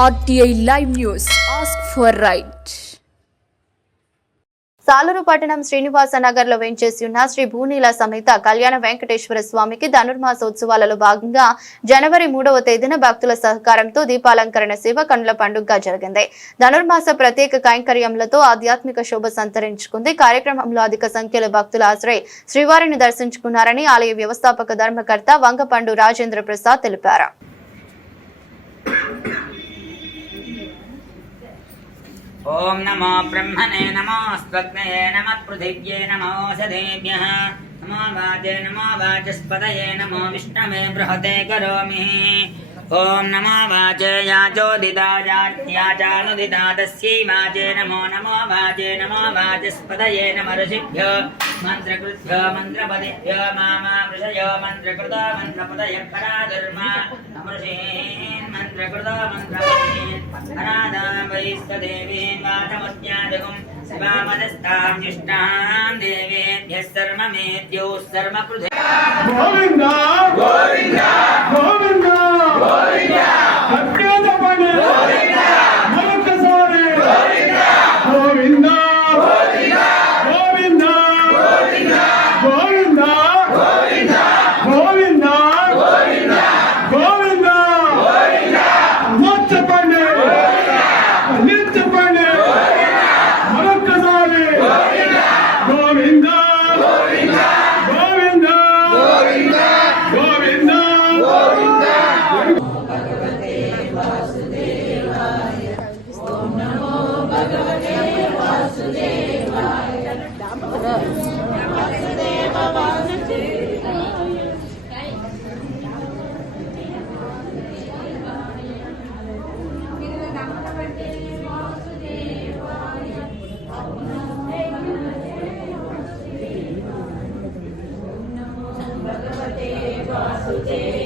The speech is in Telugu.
RTI Live News. Ask for right. Saluru పట్టణం శ్రీనివాస నగర్ లో వెంచేసి ఉన్న శ్రీ భూనీల సమేత కళ్యాణ వెంకటేశ్వర స్వామికి ధనుర్మాస ఉత్సవాలలో భాగంగా జనవరి 3వ తేదీన భక్తుల సహకారంతో దీపాలంకరణ సేవ కన్నుల పండుగగా జరిగింది. ధనుర్మాస ప్రత్యేక కైంకర్యములతో ఆధ్యాత్మిక శోభ సంతరించుకుంది. కార్యక్రమంలో అధిక సంఖ్యలో భక్తులు హాజరై శ్రీవారిని దర్శించుకున్నారని ఆలయ వ్యవస్థాపక ధర్మకర్త వంగపండు రాజేంద్ర ప్రసాద్ తెలిపారు. ओम नमो ब्रह्मणे नमो स्वग्नये नमः पृथिव्ये नमो सदेभ्यः नमो वाचस्पतये नमो विष्णवे बृहते करोमि। ओम नमो वाचे याचोदिता तस्यै वाचे नमो नमो वाचस्पतये नमो ऋषिभ्यो मन्त्रकृभ्यो मन्त्रपदिभ्यो मामावृषयो मन्त्रकृतो मन्त्रपदयः पराधर्मा अमृषेन् मन्त्रकृतो मन्त्रपदीन् अनादावैस्तदेवीन् वाचमस्याजगुं शिवामदस्तां जुष्टां देवेभ्यः सर्वमेद्यौ सर्वपृथे गोविन्द गोविन्द गोविन्द गोविन्द सत्यदपने गोविन्द मलकसारे गोविन्द गोविन्द गोविन्द गोविन्द गोविन्द गोविन्द गोविन्द गोविन्द गोविन्द गोविन्द मोक्षपने नित्यपने मलकसारे गोविन्द गोविन्द गोविन्द गोविन्द गोविन्द गोविन्द भगवते वासुदेवाय ओम नमो भगवते वासुदेवाय वासुदेव वासुदेवाय